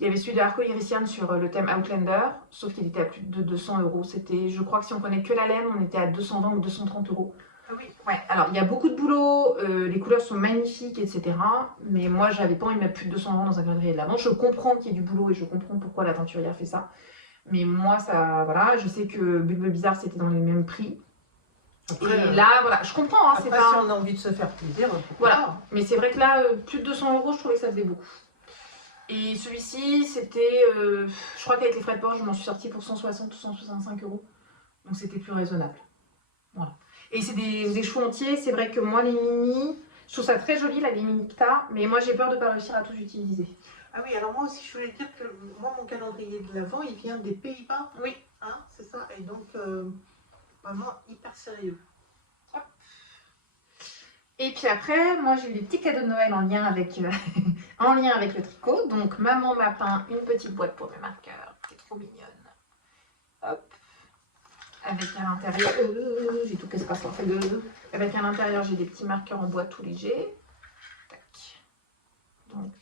il y avait celui de Arco Irisian sur le thème Outlander, sauf qu'il était à plus de 200 €. C'était, je crois que si on prenait que la laine, on était à 220 ou 230 €. Oui, ouais. Alors, il y a beaucoup de boulot, les couleurs sont magnifiques, etc. Mais moi, j'avais pas envie de mettre plus de 200 € dans un calendrier de l'Avent. Je comprends qu'il y ait du boulot et je comprends pourquoi la teinturière fait ça. Mais moi, ça, voilà, je sais que Bulbe Bizarre, c'était dans les mêmes prix. Après, Et là, voilà, je comprends, hein, c'est après, pas... si on a envie de se faire plaisir, pourquoi Voilà. pas. Mais c'est vrai que là, plus de 200 €, je trouvais que ça faisait beaucoup. Et celui-ci, c'était, je crois qu'avec les frais de port, je m'en suis sortie pour 160 ou 165 €. Donc c'était plus raisonnable. Voilà. Et c'est des chevaux entiers. C'est vrai que moi, les mini, je trouve ça très joli, là, les mini que t'as. Mais moi, j'ai peur de ne pas réussir à tous utiliser. Ah oui, alors moi aussi, je voulais dire que moi, mon calendrier de l'Avent, il vient des Pays-Bas. Oui. Hein, c'est ça. Et donc, vraiment hyper sérieux. Et puis après, moi, j'ai eu des petits cadeaux de Noël en lien avec, en lien avec le tricot. Donc, maman m'a peint une petite boîte pour mes marqueurs, qui est trop mignonne. Hop. Avec à l'intérieur, j'ai tout cassé par ça. Avec à l'intérieur, j'ai des petits marqueurs en bois tout léger. Tac. Donc,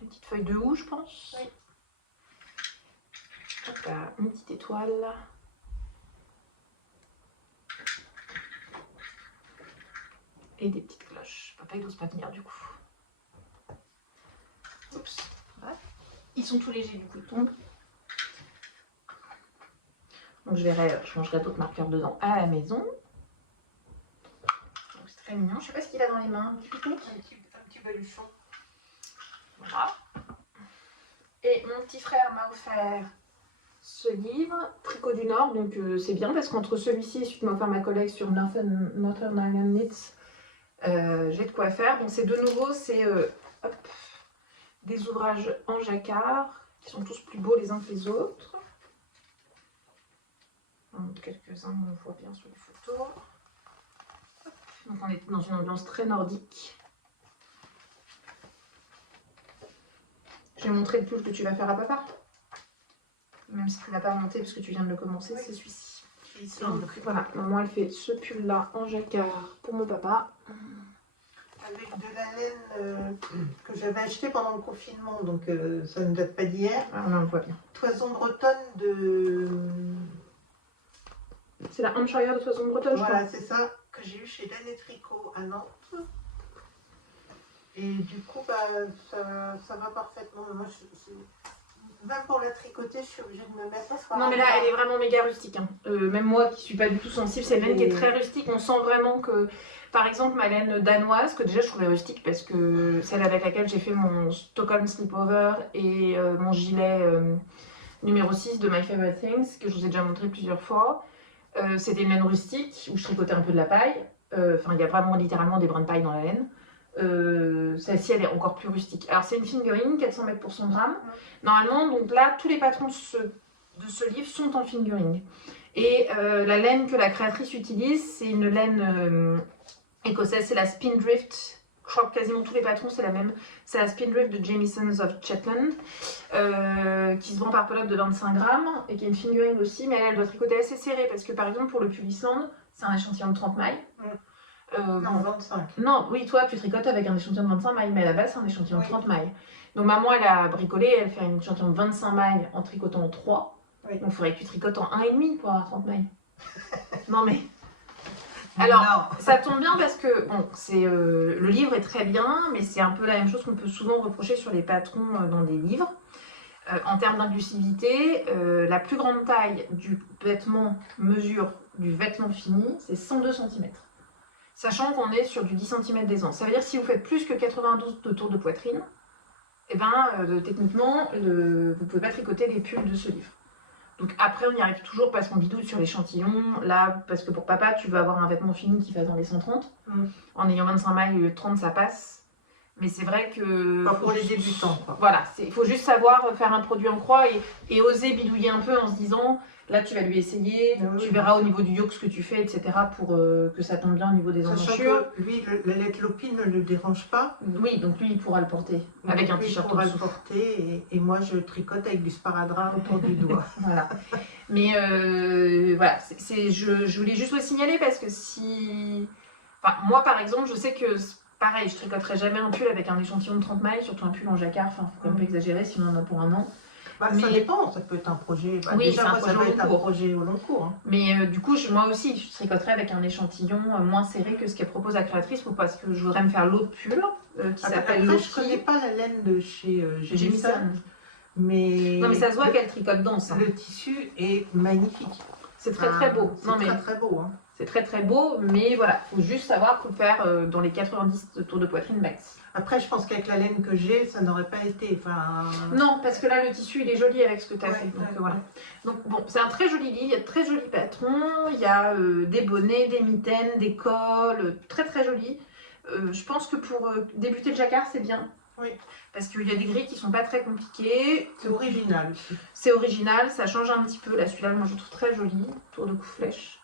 une petite feuille de houx, je pense. Oui. Hop là, une petite étoile. Et des petites cloches. Papa, il n'ose pas venir du coup. Oups. Voilà. Ils sont tout légers, du coup, ils tombent. Donc je mangerai d'autres marqueurs dedans à la maison. Donc c'est très mignon. Je sais pas ce qu'il a dans les mains. Un petit pique-nique. Un petit baluchon. Voilà. Et mon petit frère m'a offert ce livre, Tricot du Nord. Donc c'est bien parce qu'entre celui-ci et celui que m'a offert ma collègue sur Northern Ireland Knits, j'ai de quoi faire. Donc c'est de nouveau, c'est des ouvrages en jacquard qui sont tous plus beaux les uns que les autres. Quelques-uns, on voit bien sur les photos. Donc on est dans une ambiance très nordique. Je vais montrer le pull que tu vas faire à papa. Même si tu ne l'as pas monté parce que tu viens de le commencer, c'est celui-ci. Donc voilà, maman elle fait ce pull là en jacquard pour mon papa. Avec de la laine que j'avais acheté pendant le confinement, donc ça ne date pas d'hier. Ah, on le voit bien. Toison bretonne de... C'est la Hampshire de Toison bretonne, je crois. Voilà, c'est ça, que j'ai eu chez Dan et Tricot à Nantes. Et du coup, bah, ça va parfaitement. Moi, même pour la tricoter, je suis obligée de me mettre... Non mais là, elle est vraiment méga rustique. Hein. Même moi qui suis pas du tout sensible, c'est une laine qui est très rustique. On sent vraiment que, par exemple, ma laine danoise, que déjà je trouvais rustique parce que celle avec laquelle j'ai fait mon Stockholm Slipover et mon gilet numéro 6 de My Favorite Things, que je vous ai déjà montré plusieurs fois. C'était une laine rustique où je tricotais un peu de la paille. Enfin, il y a vraiment littéralement des brins de paille dans la laine. Celle-ci, elle est encore plus rustique. Alors, c'est une fingering, 400 mètres pour 100 grammes. Normalement, donc là, tous les patrons de ce livre sont en fingering. Et la laine que la créatrice utilise, c'est une laine écossaise, c'est la Spindrift. Je crois que quasiment tous les patrons, c'est la même. C'est la Spindrift de Jamisons of Shetland, qui se vend par pelote de 25 grammes et qui a une fingering aussi, mais elle doit tricoter assez serré parce que par exemple, pour le pull Island, c'est un échantillon de 30 mailles. Non, 25. Non, oui, toi, tu tricotes avec un échantillon de 25 mailles, mais à la base, c'est un échantillon de 30 mailles. Donc, maman, elle a bricolé, elle fait un échantillon de 25 mailles en tricotant en 3. Oui. Donc, il faudrait que tu tricotes en 1,5 pour avoir 30 mailles. Non, mais... Alors, non. ça tombe bien parce que, bon, le livre est très bien, mais c'est un peu la même chose qu'on peut souvent reprocher sur les patrons dans des livres. En termes d'inclusivité, la plus grande taille du vêtement mesure du vêtement fini, c'est 102 cm. Sachant qu'on est sur du 10 cm d'aisance. Ça veut dire que si vous faites plus que 92 de tour de poitrine, eh ben, techniquement, vous ne pouvez pas tricoter les pulls de ce livre. Donc après, on y arrive toujours parce qu'on bidouille sur l'échantillon. Là, parce que pour papa, tu veux avoir un vêtement fini qui fasse dans les 130. En ayant 25 mailles, au lieu de 30, ça passe. Mais c'est vrai que... Pas pour les débutants, quoi. Voilà, il faut juste savoir faire un produit en croix et oser bidouiller un peu en se disant... Là, tu vas lui essayer, tu verras au niveau du yoke ce que tu fais, etc. pour que ça tombe bien au niveau des emmanchures. Lui, la lettre lopine ne le dérange pas. Oui, donc lui, il pourra le porter avec un t-shirt en dessous. Il pourra le porter et moi, je tricote avec du sparadrap autour du doigt. Voilà. Mais voilà, je voulais juste le signaler parce que si... Enfin, moi, par exemple, je sais que... Pareil, je tricoterai jamais un pull avec un échantillon de 30 mailles, surtout un pull en jacquard. Enfin, faut quand même pas exagérer, sinon on en a pour un an. Bah, ça dépend, ça peut être un projet. Bah, oui, déjà, c'est un projet au long cours. Hein. Mais du coup, moi aussi, je tricoterai avec un échantillon moins serré que ce qu'elle propose la créatrice, parce que je voudrais me faire l'autre pull qui s'appelle Loki. Je connais pas la laine de chez Jamison, mais... Non, mais ça se voit qu'elle tricote dans ça. Le tissu est magnifique. C'est très très beau. C'est très très beau. Hein. C'est très très beau, mais voilà, il faut juste savoir qu'on faire dans les 90 tours de poitrine max. Après, je pense qu'avec la laine que j'ai, ça n'aurait pas été. Enfin... Non, parce que là, le tissu, il est joli avec ce que tu as Ouais, fait. Donc, ouais, voilà. ouais. Donc, bon, c'est un très joli livre. Il y a de très jolis patrons. Il y a des bonnets, des mitaines, des cols. Très, très joli. Je pense que pour débuter le jacquard, c'est bien. Oui. Parce qu'il y a des grilles qui sont pas très compliquées. C'est original aussi. C'est original. Ça change un petit peu. Là, celui-là, moi, je le trouve très joli. Tour de cou-flèche.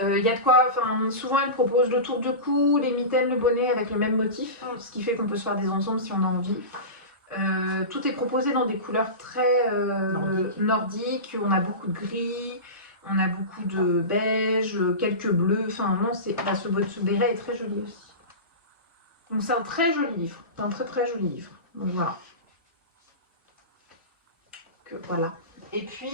Il y a de quoi, enfin, souvent elle propose le tour de cou, les mitaines, le bonnet avec le même motif, ce qui fait qu'on peut se faire des ensembles si on a envie. Tout est proposé dans des couleurs très nordiques. On a beaucoup de gris, on a beaucoup de beige, quelques bleus. Enfin, non, là, ce béret est très joli aussi. Donc, c'est un très joli livre. C'est un très très joli livre. Donc, voilà. Voilà. Et puis,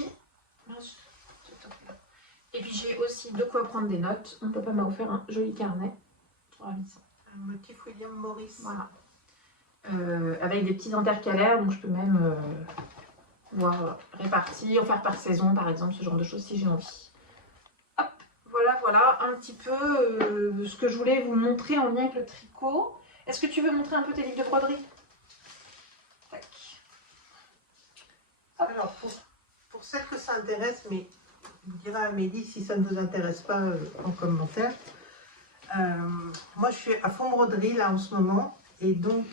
j'ai aussi de quoi prendre des notes. Mon papa m'a offert un joli carnet. Un motif William Morris. Voilà. Avec des petits intercalaires, donc je peux même répartir, faire par saison par exemple, ce genre de choses si j'ai envie. Hop, voilà un petit peu ce que je voulais vous montrer en lien avec le tricot. Est-ce que tu veux montrer un peu tes livres de broderie? Tac. Alors, pour celles que ça intéresse, mais je dirai à Amélie si ça ne vous intéresse pas en commentaire. Moi, je suis à fond broderie là en ce moment. Et donc,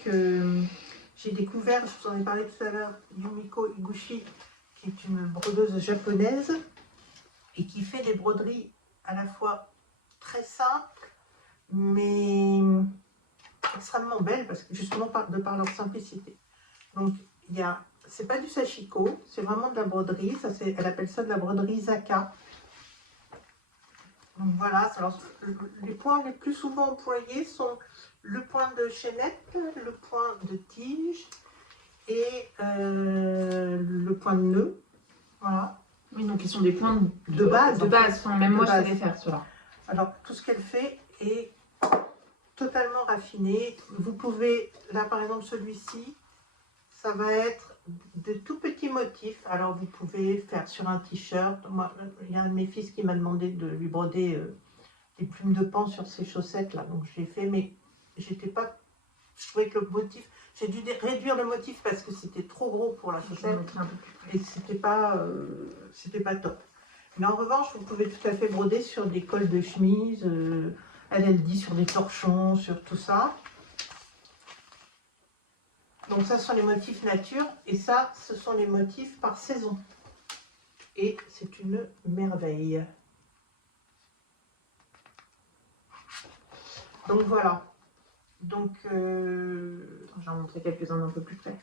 j'ai découvert, je vous en ai parlé tout à l'heure, Yumiko Higuchi, qui est une brodeuse japonaise et qui fait des broderies à la fois très simples, mais extrêmement belles, parce que justement de par leur simplicité. Donc, c'est pas du sashiko, c'est vraiment de la broderie. Elle appelle ça de la broderie Zaka. Donc voilà, alors, les points les plus souvent employés sont le point de chaînette, le point de tige et le point de nœud. Voilà. Oui, donc ils sont des points de base. De base, enfin, même moi je sais les faire ceux-là. Alors tout ce qu'elle fait est totalement raffiné. Vous pouvez, là par exemple celui-ci, ça va être de tout petits motifs. Alors vous pouvez faire sur un t-shirt. Il y a un de mes fils qui m'a demandé de lui broder des plumes de paon sur ses chaussettes là. Donc j'ai fait, mais j'étais pas. Je trouvais que le motif, j'ai dû réduire le motif parce que c'était trop gros pour la chaussette et c'était pas top. Mais en revanche, vous pouvez tout à fait broder sur des cols de chemise. Elle dit sur des torchons, sur tout ça. Donc ça, ce sont les motifs nature et ça, ce sont les motifs par saison. Et c'est une merveille. Donc voilà. Donc, j'en ai montré quelques-uns d'un peu plus près.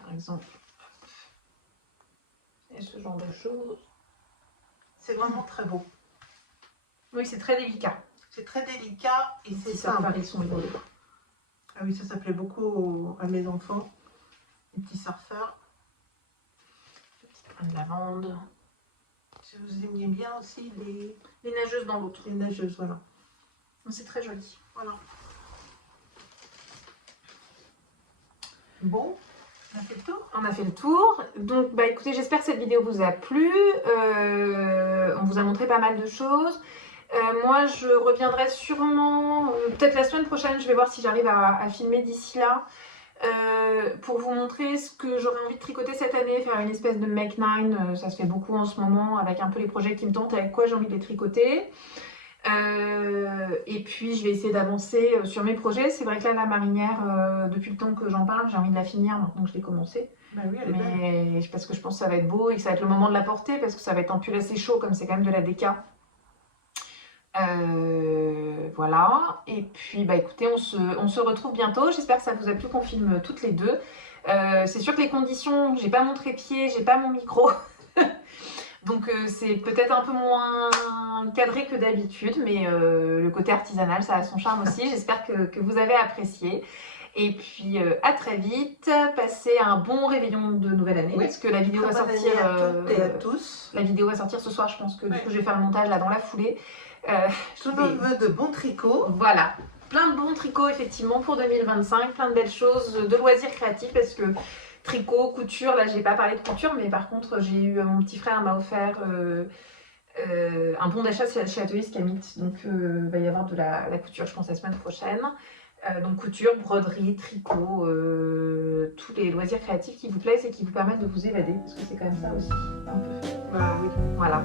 Par exemple, et ce genre de choses. C'est vraiment très beau. Oui, c'est très délicat. C'est très délicat et c'est simple. Ah oui, ça plaît beaucoup à mes enfants, les petits surfeurs. Le petit grain de lavande. Si vous aimiez bien aussi les nageuses dans l'autre. Les nageuses, voilà. C'est très joli. Voilà. Bon, on a fait le tour. On a fait le tour. Donc, bah écoutez, j'espère que cette vidéo vous a plu. On vous a montré pas mal de choses. Moi, je reviendrai sûrement, peut-être la semaine prochaine, je vais voir si j'arrive à filmer d'ici là, pour vous montrer ce que j'aurais envie de tricoter cette année, faire une espèce de make nine, ça se fait beaucoup en ce moment, avec un peu les projets qui me tentent, avec quoi j'ai envie de les tricoter. Et puis, je vais essayer d'avancer sur mes projets. C'est vrai que là, la marinière, depuis le temps que j'en parle, j'ai envie de la finir maintenant que je l'ai commencée. Bah oui, elle est belle. Parce que je pense que ça va être beau et que ça va être le moment de la porter, parce que ça va être en pull assez chaud, comme c'est quand même de la déca. Voilà, et puis bah écoutez, on se retrouve bientôt. J'espère que ça vous a plu qu'on filme toutes les deux. C'est sûr que les conditions, j'ai pas mon trépied, j'ai pas mon micro, donc c'est peut-être un peu moins cadré que d'habitude, mais le côté artisanal, ça a son charme aussi. J'espère que vous avez apprécié. Et puis à très vite, passez un bon réveillon de nouvelle année, parce que la vidéo va sortir à toutes et à tous. La vidéo va sortir ce soir, je pense que du coup je vais faire le montage là dans la foulée. Tout le monde veut de bons tricots. Voilà, plein de bons tricots effectivement pour 2025, plein de belles choses, de loisirs créatifs, parce que tricot, couture, là j'ai pas parlé de couture, mais par contre j'ai eu, mon petit frère m'a offert un bon d'achat chez Atelier Scamit. Donc il va y avoir de la couture, je pense, la semaine prochaine. Donc couture, broderie, tricot, tous les loisirs créatifs qui vous plaisent et qui vous permettent de vous évader, parce que c'est quand même ça aussi, un peu. Bah oui. Voilà.